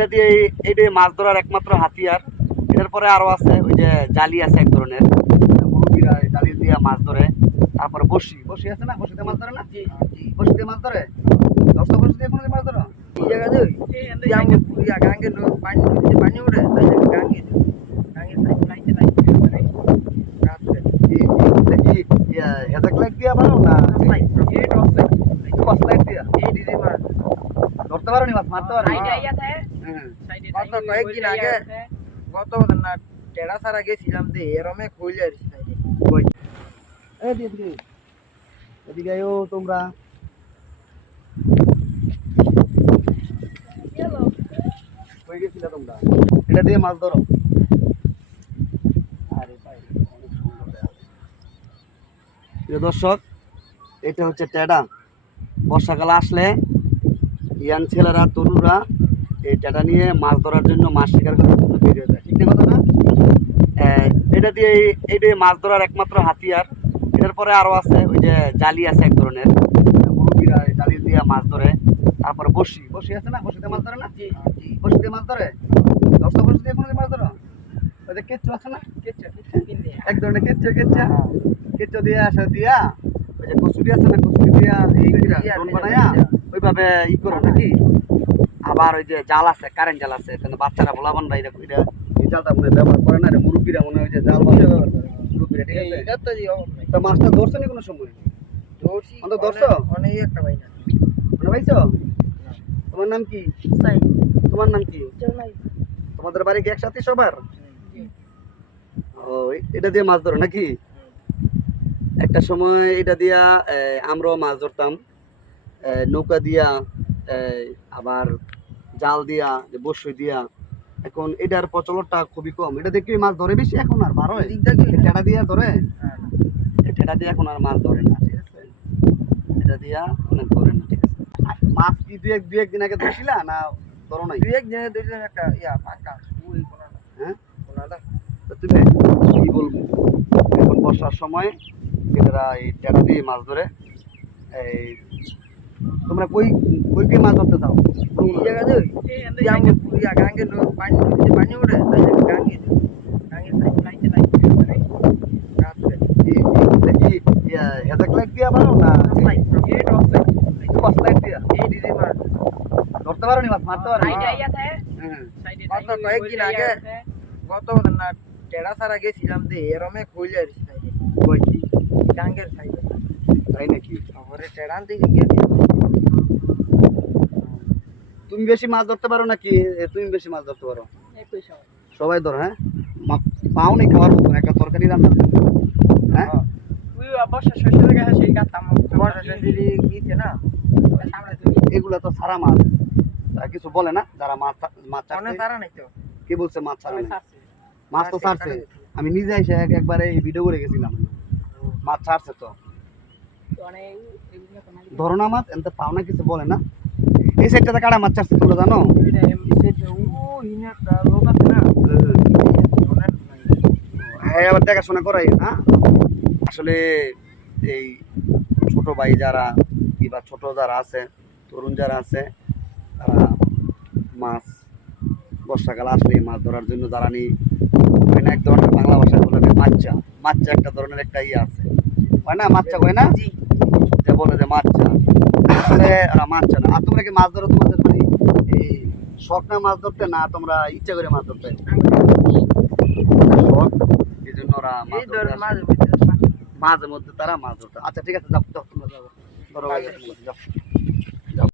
এটা দিয়ে এইটা মাছ ধরার একমাত্র হাতিয়ার। এটার পরে আরো আছে ওই যে জালি আছে এক ধরনের, মুরব্বীরা জালি দিয়ে মাছ ধরে। তারপরে বসি বসি আছে না, বসিতে মাছ ধরে না, বসি দিয়ে মাছ ধরে। দশটা বসি দিয়ে কোনো মাছ ধরো এই জায়গাতে যেমন পুরিয়া গাঙ্গে পানি নদীতে পানি ওঠে তাই গাঙ্গে গাঙ্গে লাইতে লাইতে হেজাক লাইট দিয়া পারো না, টর্চ লাইট দিয়া এই দিদি মাছ ধরতে পারো নি, মাছ মারতে পারো নি? গত কয়েকদিন আগে গত না টেড়া ছাড়া গেছিলাম দে এরমে কইলে আর সাইডে কই এদিকে এদিকে আয়ো তোমরা। কই গেছিলা তোমরা? এটা দিয়ে মাছ ধরো। আরে ভাই অনেক সুন্দর দেখা। প্রিয় দর্শক, এটা হচ্ছে টেডা। বর্ষাকাল আসলে ইয়াং ছেলেরা তরুণরা এই টেডা নিয়ে মাছ ধরার জন্য, মাছ শিকার করার জন্য বেরিয়ে যায়। ঠিক না কথা না? এটা দিয়ে এইটা মাছ ধরার একমাত্র হাতিয়ার। এটার পরে আরো আছে ওই যে জালি আছে এক ধরনের, মুরব্বীরা জালি দিয়ে মাছ ধরে। তারপরে বসি বসি আছে না, বসিতে মাছ ধরে না, বসি দিয়ে মাছ ধরে। দশটা বসি দিয়ে কোনো মাছ ধরো? ওই যে কেঁচো আছে না, এক ধরনের কেঁচো, কেঁচো দিয়ে আসা দিয়া ওই যে কচুরি আছে না, কচুরি দিয়া এই ডোন বানায়া ওইভাবে ই করো নাকি। আবার ওই যে জাল আছে, কারেন্ট জাল আছে, কিন্তু বাচ্চারা বলাবান ভাই এটা এই জালটা মনে ব্যবহার করে না রে, মুরব্বীরা মনে হয় যে জাল ব্যবহার করে মুরব্বীরা। ঠিক আছে, তো মাছটা ধরছো নি কোনো সময়? ধরছি অন্তত ধরছো? অনেক একটা ভাই না মানে ভাইছো? তোমার নাম কি? তোমার নাম কি? তোমাদের বাড়ি কি একসাথে সবার? ও, এটা দিয়ে মাছ ধরো নাকি? একটা সময় এটা দিয়া আমরাও মাছ ধরতাম, নৌকা দিয়া, আবার জাল দিয়া, বসই দিয়া। এখন এটার প্রচলনটা খুবই কম। এটা দেখি মাছ ধরে বেশি এখন, আর বার হয় টেটা দিয়া ধরে, টেটা দিয়ে এখন আর মাছ ধরে না। ঠিক আছে, এটা দিয়া অনেক ধরে না। ঠিক আছে, মাছ কি দুই একদিন আগে ধরছিলা না ধরো নাই? দুই এক দিনে ধরলাম একটা ইয়া পাকা ওই কোনাটা। হ্যাঁ, কোনাটা তো তুমি কি বলবো, এখন বর্ষার সময় ছেলেরা এই টেটা দিয়ে মাছ ধরে। এই তোমরা কই কই কই মাছ ধরতে যাও? এই জায়গাতে যেমন পুরিয়া গাঙ্গে পানি নদীতে পানি ওঠে তাই গাঙ্গে গাঙ্গে লাইতে লাইতে কি হেজাক লাইট দিয়া পারো না, টর্চ লাইট দিয়া এই দিদি মাছ ধরতে পারো নি, মাছ মারতে পারো নি? গত কয়েকদিন আগে গত না টেড়া ছাড়া গেছিলাম দে এরমে কইলে আর সাইডে কই কি গাঙ্গের সাইডে তাই নাকি? তারপরে টেড়া আনতে গেছি তুমি বেশি মাছ ধরতে পারো নাকি? তুমি বেশি মাছ ধরতে পারো? সবাই ধরো। হ্যাঁ, পাও নি খাওয়ার মতন একটা তরকারি রান্না? হ্যাঁ, বর্ষা শেষে গেছে সেই গাতাম বর্ষা শেষে গিয়েছে না এগুলা তো সারা মাছ, তারা কিছু বলে না যারা মাছ মাছ অনেক ছাড়ছে? তারা নাই তো কে বলছে মাছ ছাড়া নাই? মাছ তো ছাড়ছে। আমি নিজে এসে একবারে এই ভিডিও করে গেছিলাম, মাছ ছাড়ছে তো। ধরো না মাছ, এনতে পাও না, কিছু বলে না। এই সাইডটাতে কাটা মাছ ছাড়ছে, তোমরা জানো? লোক আছে না হ্যাঁ, আবার দেখাশোনা করাই না। আসলে এই ছোট ভাই যারা কিংবা ছোট যারা আছে, তরুণ যারা আছে, তারা মাছ বর্ষাকাল আসলে মাছ ধরার জন্য যারা নি হয় না, এক ধরনের বাংলা ভাষায় বলে মাচ্চা। মাচ্চা একটা ধরনের একটা ইয়ে আছে, হয় না? মাচ্চা হয় না, যে বলে যে মাচ্চা, আসলে ওরা মাচ্চা না। আর তোমরা কি মাছ ধরো তোমাদের মানে এই শখ না মাছ ধরতে, না তোমরা ইচ্ছা করে মাছ ধরতে? শখ, এই জন্য ওরা মাছ ধরতে আসে। মাঝে মধ্যে তারা মাছ ধরতে। আচ্ছা ঠিক আছে, যাও তোমরা যাও, ধরো ভাই, যাও।